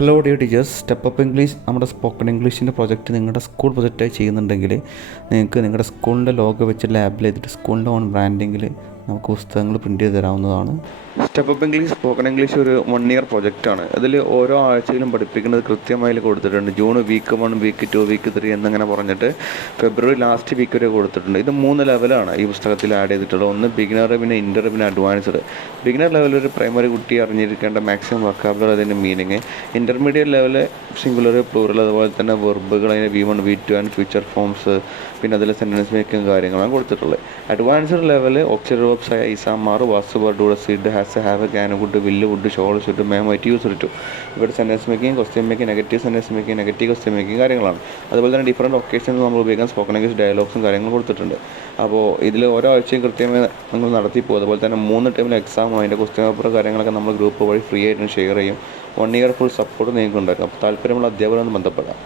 Hello dear teachers, step up English നമ്മുടെ spoken ഇംഗ്ലീഷിൻ്റെ project നിങ്ങളുടെ school പ്രൊജക്റ്റായി ചെയ്യുന്നുണ്ടെങ്കിൽ നിങ്ങൾക്ക് നിങ്ങളുടെ സ്കൂളിൻ്റെ ലോഗോ വെച്ച് ലാബിൽ ചെയ്തിട്ട് സ്കൂളിൻ്റെ ഓൺ ബ്രാൻഡിങ്ങിൽ നമുക്ക് പുസ്തകങ്ങൾ പ്രിൻറ്റ് ചെയ്ത് തരാവുന്നതാണ്. Step up English spoken English ഒരു 1 ഇയർ പ്രൊജക്റ്റാണ്. അതിൽ ഓരോ ആഴ്ചയിലും പഠിപ്പിക്കുന്നത് കൃത്യമായി കൊടുത്തിട്ടുണ്ട്. ജൂൺ വീക്ക് 1, വീക്ക് 2, വീക്ക് 3 എന്നിങ്ങനെ പറഞ്ഞിട്ട് ഫെബ്രുവരി ലാസ്റ്റ് വീക്ക് വരെ കൊടുത്തിട്ടുണ്ട്. ഇത് 3 ലെവലാണ് ഈ പുസ്തകത്തിൽ ആഡ് ചെയ്തിട്ടുള്ളത്. ഒന്ന് ബിഗിനർ, പിന്നെ ഇൻ്റർ, പിന്നെ അഡ്വാൻസ്ഡ്. ബിഗിനർ ലെവലിൽ ഒരു പ്രൈമറി കുട്ടി അറിഞ്ഞിരിക്കേണ്ട മാക്സിമം വൊക്കാബുലറി, അതിൻ്റെ meaning. Intermediate level singular, plural, അതുപോലെ തന്നെ വെർബുകൾ, അതിന് V1, V2 and future forms, പിന്നെ അതിൽ സെൻറ്റൻസ് മേക്കിങ് കാര്യങ്ങളാണ് കൊടുത്തിട്ടുള്ളത്. അഡ്വാൻസ്ഡ് ലെവല് ഓക്സിലറി വെർബ്സ് ആയ is am are, was, were, do, did, has, have, can, would, will, would, shall, should, may, might, use to. ഇവിടെ sentence making, question making, negative sentence making, negative question making കാര്യങ്ങളാണ്. അതുപോലെ തന്നെ different ഒക്കേഷനിൽ നമ്മൾ ഉപയോഗിക്കാൻ spoken English ഡയലോഗ്സും കാര്യങ്ങളും കൊടുത്തിട്ടുണ്ട്. അപ്പോൾ ഇതിൽ ഓരോ ആഴ്ചയും കൃത്യമായി നമ്മൾ നടത്തിപ്പോകും. അതുപോലെ തന്നെ 3 ടൈമിൽ എക്സാമും അതിൻ്റെ ക്വസ്റ്റ്യൻ പേപ്പർ കാര്യങ്ങളൊക്കെ നമ്മൾ ഗ്രൂപ്പ് വഴി ഫ്രീ ആയിട്ട് ഷെയർ ചെയ്യും. 1 ഇയർ ഫുൾ സപ്പോർട്ട് നിങ്ങൾക്ക് ഉണ്ടായിരിക്കും. അപ്പോൾ താല്പര്യമുള്ള അധ്യാപകരൊന്ന് ബന്ധപ്പെടാം.